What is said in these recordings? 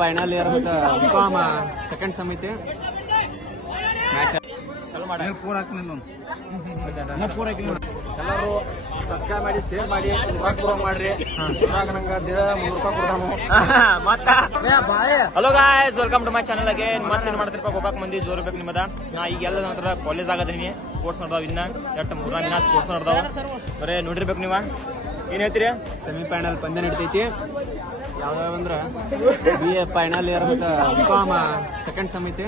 Final year ಮತ್ತೆ BCom second sem ಐತಿ ಎಲ್ಲರೂ ಸಬ್ಸ್ಕ್ರೈಬ್ ಮಾಡಿ ಶೇರ್ ಮಾಡಿ ಮಾಡ್ರಿ ನಂಗೆ ದಿನ hello guys, welcome to my channel ಅಗೆ. ಮತ್ತೆ ಏನ್ ಮಾಡ್ತಿರಪ್ಪ ಗೋಕಾಕ್ ಮಂದಿ ಜೋರ್ ಬೇಕು ನಿಮ್ಮದ. ನಾ ಈಗೆಲ್ಲ ನಂತರ ಕಾಲೇಜ್ ಆಗದ್ರಿ, ಸ್ಪೋರ್ಟ್ಸ್ ನೋಡ್ದಾವ್. ಇನ್ನ ಎಷ್ಟು 3 ದಿನ ಸ್ಪೋರ್ಟ್ಸ್ ನೋಡ್ದಾವ, ಬರೇ ನೋಡಿರ್ಬೇಕು ನೀವ. ಏನ್ ಹೇಳ್ತೀರಿ? ಸೆಮಿಫೈನಲ್ ಪಂದ್ಯ ನಡೀತೈತಿ. ಯಾವ್ಯಾವ ಅಂದ್ರ BA ಫೈನಲ್ ಇಯರ್ ಮತ್ತೆ ಬಿಕಾಮ್ ಸೆಕೆಂಡ್ ಸೆಮ್ ಐತಿ.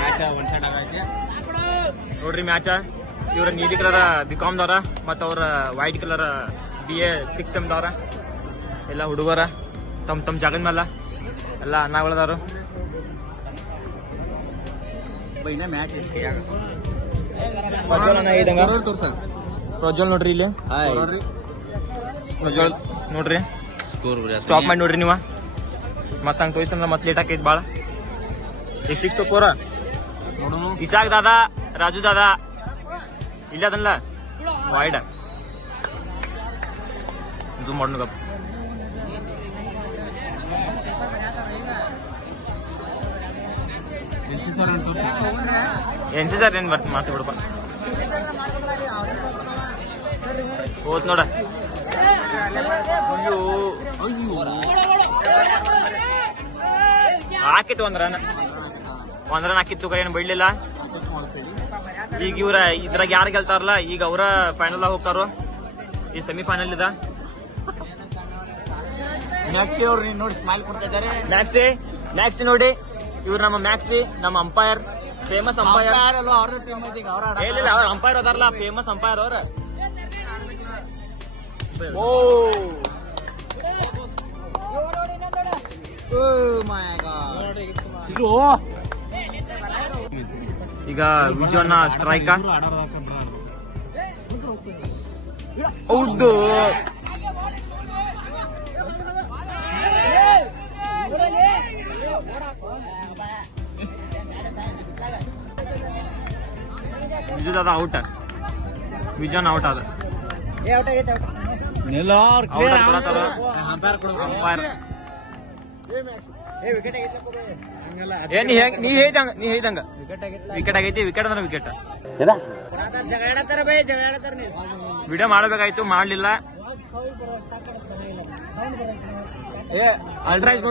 ಮ್ಯಾಚ್ ಒನ್ ಸೈಡ್ ಆಗೈತಿ ನೋಡ್ರಿ ಮ್ಯಾಚ. ಇವ್ರ ನೀಲಿ ಕಲರ್ ಬಿಕಾಮ್ ದವ್ರ ಮತ್ತ ಅವ್ರ white colour BA 6th sem ದವ್ರ. ಎಲ್ಲ ಹುಡುಗರ ತಮ್ ಜಾಗದ ಮೇಲೆ ಎಲ್ಲ ಅನ್ನಗಳದಾರು. ಮ್ಯಾಚ್ ಪ್ರಜ್ವಲ್ ನೋಡ್ರಿ ಇಲ್ಲಿ, ಪ್ರಜ್ವಲ್ ನೋಡ್ರಿ ಸ್ಟಾಪ್ ಮಾಡಿ ನೋಡ್ರಿ ನೀವ. ಮತ್ತ ಹಂಗ ತೋರಿಸಂದ್ರ ಮತ್ ಲೇಟ್ ಆಕೈತಿ ಬಾಳ. ಈಗ 6-4 ಇಸಾಕ್ ದಾದಾ, ರಾಜು ದಾದಾ ಇಲ್ಲ ಅದನ್ಲ ವೈಡ್ ಜೂಮ್ ಮಾಡೋಣ. ಗಪ್ NC ಸರ್ ಏನ್ ಬರ್ತೀನಿ ಮಾಡ್ತೀವಿ ಬಿಡಪ್ಪ. ಹೋತ್ ನೋಡ. ಅಯ್ಯೋ ಹಾಕಿತ್ತು ಒಂದ್ ರನ್ ಹಾಕಿತ್ತು, ಕೈ ಏನು ಬಿಡ್ಲಿಲ್ಲ. ಈಗ ಇವ್ರ ಇದ್ರಾಗ ಯಾರು ಗೆಲ್ತಾರಲ್ಲ, ಈಗ ಅವ್ರ ಫೈನಲ್ ಹೋಗ್ತಾರ. ಈ ಸೆಮಿಫೈನಲ್ ಇದ ಮ್ಯಾಕ್ಸಿ ಅವ್ರು ನೋಡಿ ಸ್ಮೈಲ್ ಕೊಡ್ತಾ ಇದ್ದಾರೆ. ಮ್ಯಾಕ್ಸಿ ನೋಡಿ, ಇವ್ರು ನಮ್ಮ ಮ್ಯಾಕ್ಸಿ, ನಮ್ಮ ಅಂಪೈರ್, ಫೇಮಸ್ ಅಂಪೈರ್. ಇಲ್ಲ ಅವ್ರ ಅಂಪೈರ್ ಅದಾರಲ್ಲ, ಫೇಮಸ್ ಅಂಪೈರ್ ಅವ್ರ. ಈಗ ವಿಜಯಣ್ಣ ಸ್ಟ್ರೈಕ್ ಹೌದು. ವಿಜಯ್ ಔಟ್, ವಿಜಯನ್ ಔಟ್ ಆದ. ನೀ ಹೇಳ್ದಂಗ ವಿಕೆಟ್ ಆಗೈತಿ. ವಿಕೆಟ್ ಅಂದ್ರೆ ವಿಕೆಟ್ ವಿಡಿಯೋ ಮಾಡ್ಬೇಕಾಯ್ತು, ಮಾಡ್ಲಿಲ್ಲ. ಅಲ್ಟ್ರಾಯ್ಸ್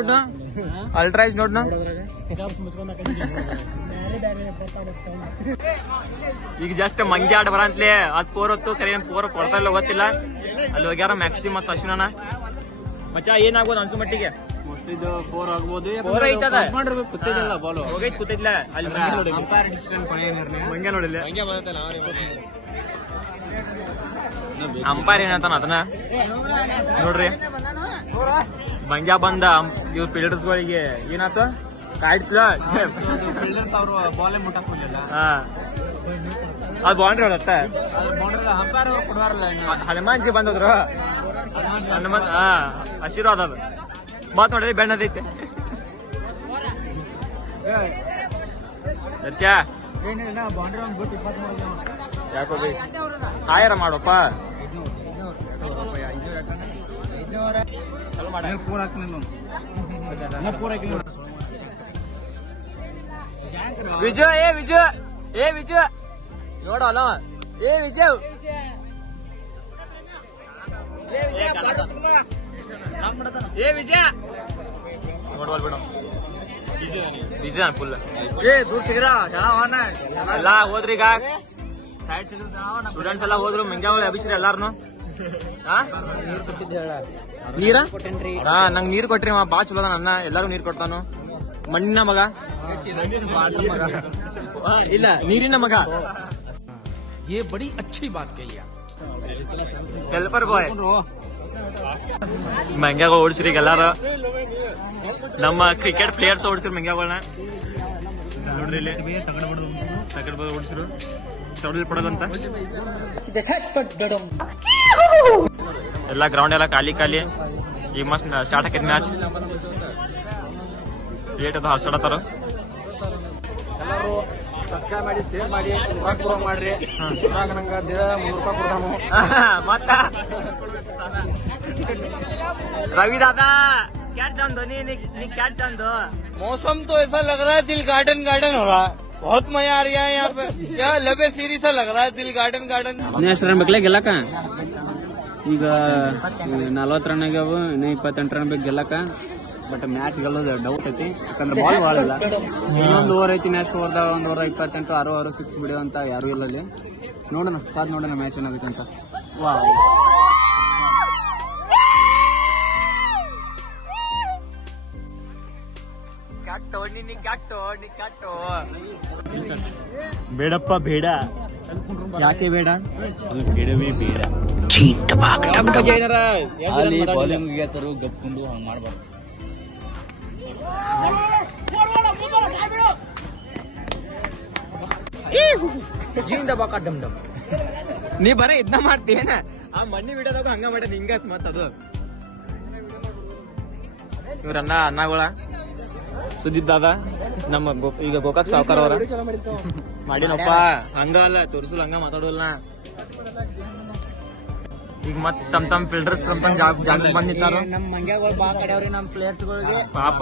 ನೋಡ್ನ ಈಗ ಜಸ್ಟ್ ಮಂಗಿ ಆಡ್ ಬರಂತ್ಲೆ. ಅದ್ 4 ಹೊತ್ತು ಕರೆ 4 ಕೊಡ್ತಾ ಇಲ್ಲ, ಗೊತ್ತಿಲ್ಲ. ಅಲ್ಲಿ ಹೋಗ್ಯಾರ ಮ್ಯಾಕ್ಸಿ ಮತ್ತು ಅಶ್ವಿನ. ಮಚ್ಚ ಏನಾಗ್ಬೋದು ಅನ್ಸು ಮಟ್ಟಿಗೆ? ಇದು 4 ಆಗ್ಬೋದು. ಕೂತಿದ್ಲ ಅಲ್ಲಿ ಮಂಗ್ಯ ನೋಡಿಲ್ಲ. ಅಂಪೈರ್ ಏನಂತಾನ ಅದನ್ನ ನೋಡ್ರಿ. ಮಂಗ್ಯ ಬಂದ ಇವ್ರ ಫೀಲ್ಡರ್ಸ್ಗಳಿಗೆ ಏನಾತ ಕಾಯ್ತಿಲ್ಲ, ಬಾಲ್ ಮುಟ್ಟಕ್ ಹೋಗ್ಲಿಲ್ಲ. ಅದು ಬೌಂಡ್ರಿ ಹೊಡತ್ತ. ಹನುಮಾನ್ಜಿ ಬಂದದ್ರು, ಆಶೀರ್ವಾದ ಅದು ಮಾತ್ ನೋಡಿದ್ರೆ ಬೆಣ್ಣದೈತೆ. ದರ್ಶ ಯಾಕೋ ಬೈ ಹಾಯರ ಮಾಡಪ್ಪ. ವಿಜಯ್ ನೋಡಲ್ಲ. ವಿಜಯ್ ವಿಜಯ ನೋಡ್ವಲ್ ಬಿಡ. ವಿಜಯ್ ಫುಲ್ ದೂರ ಸಿಗ್ರ ಎಲ್ಲ ಹೋದ್ರಿ. ಈಗ ಸ್ಟೂಡೆಂಟ್ಸ್ ಎಲ್ಲ ಹೋದ್ರು, ಮಂಗ್ಯಾವಳಿ ಅಭಿಶ್ರೀ ಎಲ್ಲಾರ್ನು. ನೀರ ನಂಗ್ ನೀರ್ ಕೊಟ್ರಿ, ಬಾ ಚಲೋ ನನ್ನ. ಎಲ್ಲಾರು ನೀರ್ ಕೊಡ್ತಾನು. ಮಣ್ಣಿನ ಮಗ ಇಲ್ಲ, ನೀರಿನ ಮಗ. ये बड़ी अच्छी बात कही आप. ಹೆಲ್ಪರ್ ಬಾಯ್ ಮಂಗ್ಯಾಗ ಓಡಿಸ್ರಿ. ಈಗ ಎಲ್ಲಾರ ನಮ್ಮ ಕ್ರಿಕೆಟ್ ಪ್ಲೇಯರ್ಸ್ ಓಡಿಸ್ರಿ ಮಂಗ್ಯಾಗಳನ್ನ ನೋಡ್ರಿ. ಇಲ್ಲಿ ತಗಡ್ ಬಡ ಓಡಿಸಿರು, ಚೌಡಲ್ ಪಡೋದಂತ ಎಲ್ಲ ಗ್ರೌಂಡ್ ಎಲ್ಲ ಖಾಲಿ. ಈಗ ಮಸ್ತ್ ಸ್ಟಾರ್ಟ್ ಆಕೈತಿ ಮ್ಯಾಚ್. ಲೇಟ್ ಅದು ಹಾರ್ಸಾಡತ್ತಾರ. ಎಲ್ಲರೂ ಸಬ್ಸ್ಕ್ರೈಬ್ ಮಾಡಿ ಶೇರ್ ಮಾಡಿ ಮಾಡ್ರಿ ನಂಗೆ ದಿನ 300 ರೂಪಾಯಿ ಮತ್ತ ರವಿ ದಾದಾ क्या चांद नहीं क्या चांद मौसम तो ऐसा लग रहा है दिल गार्डन गार्डन हो रहा है बहुत मजा आ रहा है यहाँ पे क्या लबे सीरी सा लग रहा है दिल गार्डन गार्डन ಎಷ್ಟು ರನ್ ಬೇಕಲ್ಲ ಗೆಲ್ಲಕ ಈಗ 40 ರನ್ ಆಗ್ಯಾವ ಇನ್ನ 28 ರನ್ ಬೇಕು ಗೆಲ್ಲಕ ಬಟ್ ಮ್ಯಾಚ್ ಗೆಲ್ಲೋದು ಡೌಟ್ ಐತಿ ಯಾಕಂದ್ರೆ ಬಾಲ್ ಭಾಳ ಇಲ್ಲ ಇನ್ನೊಂದು ಓವರ್ ಐತಿ ನೆಕ್ಸ್ಟ್ ಓವರ್ದಾಗ 128 6 6 ಬಿಡುವಂತ ಯಾರು ಇಲ್ಲ ಅಲ್ಲಿ ನೋಡೋಣ ಕಾದ್ ನೋಡೋಣ ಮ್ಯಾಚ್ ಏನಾಗುತ್ತೆ ಅಂತ ಬೇಡಪ್ಪ ಬೇಡ ಯಾಕೆ ಬೇಡ ಬೇಡವೇ ಬೇಡ ಬೌಲಿಂಗ್ ಗಪ್ಕೊಂಡು ಹಂಗ ಮಾಡ್ಬಾರ್ದು ನೀ ಬರ ಇದನ್ನ ಮಾಡ್ತೀಯೇನ ಆ ಮಣ್ಣಿ ಬಿಡೋದಾಗ ಹಂಗ ಮಾಡ್ಯಾನ ಹಿಂಗತ್ ಮತ್ತದು ಇವ್ರನ್ನ ಅನ್ನಗಳ ಸುದ್ದಿದ್ದಾದ ನಮ್ಮ ಈಗ ಗೋಕಾಕ್ ಸಾವ್ಕಾರ ಅವ್ರ ಮಾಡಿನಪ್ಪ ಹಂಗ ಅಲ್ಲ ತೋರ್ಸಲ್ ಹಂಗ ಮಾತಾಡೋಲ್ಲ ಈಗ ಮತ್ ತಮ್ ಫಿಲ್ಟರ್ಸ್ ತಮ್ಮ ಜಾಗ ಬಂದ್ ನಿಂತಾರ ನಮ್ ಮಂಗ್ಯಾಗಳು ಬಾ ಕಡೆಯವ್ರಿ ನಮ್ ಪ್ಲೇಯರ್ಸ್ ಗಳಿಗೆ ಪಾಪ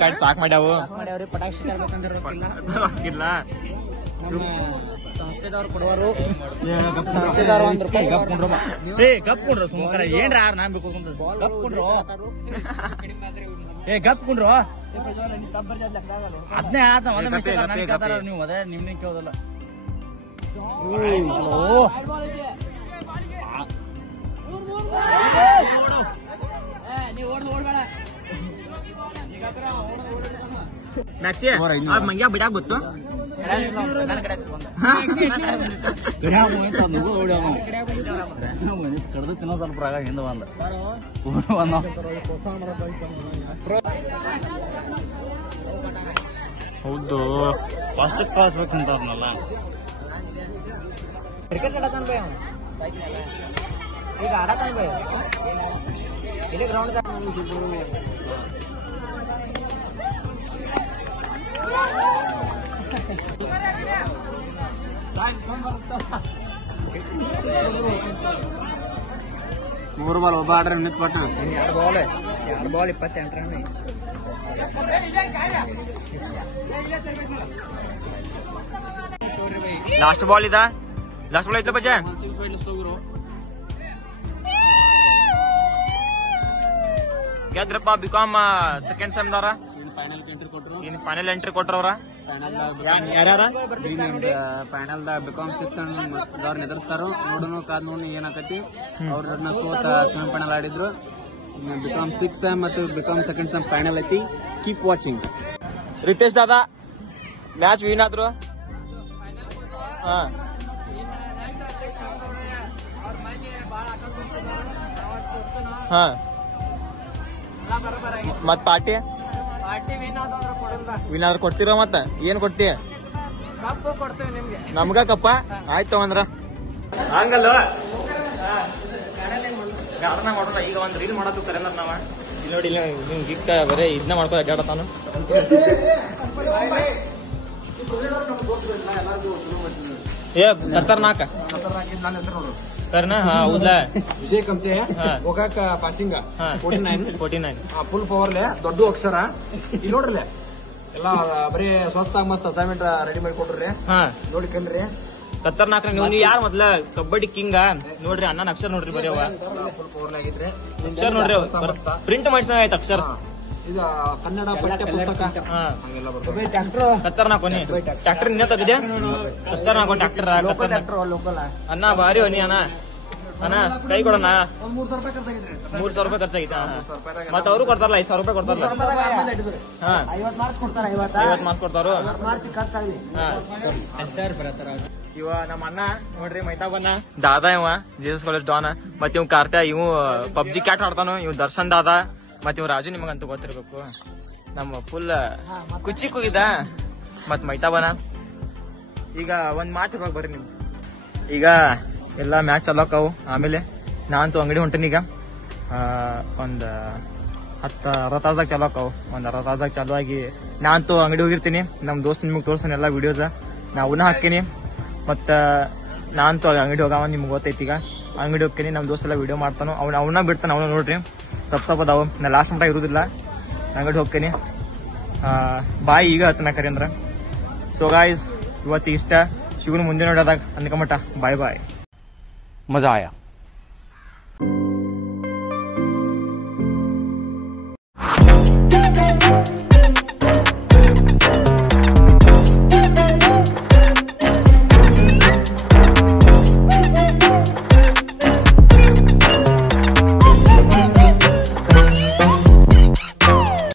ಕಾಡ್ ಸಾಕ್ ಮಾಡ್ಯಾವು ಮಾಡ್ಯಾವ್ರಿ ಪಟಾಕ್ಷಿ ತರ್ಬೇಕಂದ್ರೆ ಇಲ್ಲ ಸಂಸ್ಥೆದವ್ರು ಕೊಡುವರು ಸಂಸ್ಥೆದವ್ರು ₹1 ಗಪ್ ಕುಂಡ್ರು ಸುಮ್ಕರ ಏನ್ರ ನಾನ್ ಬೇಕು ಗಪ್ ಕುಂಡ್ರು ಗಪ್ ಕುಂಡ್ರು ಅದ್ನೇ ಆತ ನೀವು ಅದೇ ನಿಮ್ನೆ ಕೇಳೋದಲ್ಲ ಮ್ಯಾಕ್ಸಿ ಮಂಗ್ಯ ಬಿಡಾಕ್ ಗೊತ್ತು ಕಡ್ದು ತಿನ್ನೋ ಸ್ವಲ್ಪ ರಾಗ ಹಿಂದೆ ಹೌದು ಫಸ್ಟ್ ಕಳಿಸ್ಬೇಕಂತಾರಲ್ಲ ಕ್ರಿಕೆಟ್ ಆಡತಾನ ಬೈ ಈಗ ಆಡತಾನ ಬೈ ಇಲ್ಲಿ ಗ್ರೌಂಡ್ ಮೂರು ಬಾಲ್ ಒಬ್ಬ ಆಡ್ರೆ ನಿಂತ್ ಪಟ್ಟ 2 ಬಾಲ್ 28 ರನ್ ಲಾಸ್ಟ್ ಬಾಲ್ ಐತ ಬಜೆ ಗೆದ್ರಪ್ಪ ಬಿಕಾಮ್ ಸೆಕೆಂಡ್ ಸೆಮ್ ದವ್ರ ಇನ್ ಫೈನಲ್ ಎಂಟ್ರಿ ಕೊಟ್ರವ್ರ ಯಾರ್ಯಾರ ಫೈನಲ್ ಬಿಕಾಮ್ 6 ಅವ್ರನ್ನ ಎದುರಿಸ್ತಾರೋ ನೋಡೋಣ ಕಾದ್ ನೋಡಿ ಏನಾಕತಿ ಅವ್ರನ್ನ ಸೋತ ಸೆಮಿ ಫೈನಲ್ ಆಡಿದ್ರು ಬಿಕಾಮ್ 6 ಮತ್ತು ಬಿಕಾಮ್ ಸೆಕೆಂಡ್ ಸೆಮ್ ಫೈನಲ್ ಐತಿ ಕೀಪ್ ವಾಚಿಂಗ್ ರಿತೇಶ್ ದಾದಾ ಮ್ಯಾಚ್ ವಿನ್ ಆದ್ರು ಮತ್ ಪಾರ್ಟಿ ವಿನ್ ಆದ್ರ ಕೊಡ್ತೀರ ಮತ್ತ ಏನ್ ಕೊಡ್ತೀಯ ನಮ್ಗ ಕಪ್ಪ ಆಯ್ತು ಅಂದ್ರ ಹಂಗಲ್ಲ ಮಾಡೋಣ ಈಗ ಒಂದ್ ರೀಲ್ ಮಾಡೋದು ಕರೆಂದ್ರ ನಾವ ಇಲ್ಲಿ ನೋಡಿ ನಿಮ್ ಗಿಫ್ಟ್ ಬರೇ ಇದನ್ನ ಮಾಡ್ಕೋ ಅಡ್ಡಾಡತಾನು ಏ ಖತರ್ನಾಕ ಹಾ ಹೌದಾ ವಿಜಯ್ ಕಂತೆ ಹೋಗಾಕ ಪಾಸಿಂಗ 49 ಫುಲ್ ಪವರ್ಲೆ ದೊಡ್ಡ ಅಕ್ಷರ ಇಲ್ಲಿ ನೋಡ್ರಲ್ಲ ಎಲ್ಲಾ ಬರೀ ಸ್ವಸ್ತಾಗ ಮಸ್ತ್ ಅಸೈನ್ಮೆಂಟ್ ರೆಡಿ ಮಾಡಿ ಕೊಡ್ರಿ ನೋಡಿ ಕಣ್ರಿ ಖತರ್ನಾಕ್ ನೀವು ಯಾರು ಮೊದ್ಲ ಕಬಡ್ಡಿ ಕಿಂಗ ನೋಡ್ರಿ ಅಣ್ಣನ ಅಕ್ಷರ ನೋಡ್ರಿ ಬರೀ ಫುಲ್ ಪವರ್ ಆಗಿದ್ರೆ ಅಕ್ಷರ ನೋಡ್ರಿ ಪ್ರಿಂಟ್ ಮಾಡಿಸ ಆಯ್ತು ಅಕ್ಷರ ಇದು ಕನ್ನಡ ಪಠ್ಯ ಪುಸ್ತಕ ಖತರ್ನಾಕ್ ಕೊನಿ ಟ್ರ್ಯಾಕ್ಟರ್ ನಿನ್ನ ತೆಗ್ದೆ ಖತರ್ನಾಕ್ ಟ್ರ್ಯಾಕ್ಟರ್ ಲೋಕಲ್ ಅಣ್ಣ ಭಾರಿ ಹೋನಿ ಅಣ್ಣ ಕೈ ಕೊಡೋಣ ₹3,000 ಖರ್ಚಾಗಿತ್ತ ಮತ್ತ ಅವರು ಕೊಡ್ತಾರಲ್ಲ ₹5,000 ಕೊಡ್ತಾರಲ್ಲ 50 ಮಾರ್ಕ್ಸ್ ಕೊಡ್ತಾರ 50 ಮಾರ್ಕ್ಸ್ ಕೊಡ್ತಾರು ಇವ ನಮ್ಮ ಅಣ್ಣ ನೋಡ್ರಿ ಮೈತಾಬಣ್ಣ ದಾದಾ ಇವ ಜೀಸಸ್ ಕಾಲೇಜ್ ಡಾನ್ ಮತ್ ಇವ್ ಕಾರ್ತ್ಯ ಇವ್ ಪಬ್ಜಿ ಕ್ಯಾಟ್ ಆಡ್ತಾನು ಇವ್ ದರ್ಶನ್ ದಾದಾ ಮತ್ ಇವ್ ರಾಜು ನಿಮಗಂತೂ ಗೊತ್ತಿರ್ಬೇಕು ನಮ್ಮ ಫುಲ್ ಕುಚ್ಚಿ ಕೂಗಿದ ಮತ್ ಮೈತಾಬಣ್ಣ ಈಗ ಒಂದ್ ಮಾತು ಇವಾಗ ಬರ್ರಿ ನೀವು ಈಗ ಎಲ್ಲಾ ಮ್ಯಾಚ್ ಚಲೋಕಾವು ಆಮೇಲೆ ನಾನಂತೂ ಅಂಗಡಿ ಹೊಂಟೀನಿ ಈಗ ಒಂದ್ 10-60 ತಾಸ್ದಾಗ ಚಲೋಕಾವು ಒಂದ್ 60 ತಾಸ್ದಾಗ ಚಾಲು ಆಗಿ ನಾನಂತೂ ಅಂಗಡಿ ಹೋಗಿರ್ತೀನಿ ನಮ್ ದೋಸ್ತ್ ನಿಮ್ಗೆ ತೋರ್ಸನ್ ಎಲ್ಲಾ ವಿಡಿಯೋಸ್ ನಾವುನ ಹಾಕ್ತೀನಿ ಮತ್ತ ನಾನಂತೂ ಅಂಗಡಿ ಹೋಗವ ನಿಮ್ಗೆ ಗೊತ್ತೈತಿ ಈಗ ಅಂಗಡಿ ಹೋಗ್ತೀನಿ ನಮ್ ದೋಸ್ತ್ ಎಲ್ಲ ವಿಡಿಯೋ ಮಾಡ್ತಾನು ಅವನ್ನ ಬಿಡ್ತಾನ ಅವನ ನೋಡ್ರಿ ಸ್ವಲ್ಪ ಅದಾವ ನಾ ಲಾಸ್ಟ್ ಮಟ್ಟ ಇರುದಿಲ್ಲ ಅಂಗಡಿ ಹೋಗ್ತೀನಿ. ಬಾಯ್ ಈಗ ಹತ್ತನ ಕರೀಂದ್ರ. ಸೊ ಗಾಯ್ಸ್ ಇವತ್ತು ಇಷ್ಟ, ಸಿಗುನು ಮುಂದಿನ ನೋಡೋದಾಗ. ಅನ್ಕಮಟ ಬಾಯ್ ಬಾಯ್. मजा आया.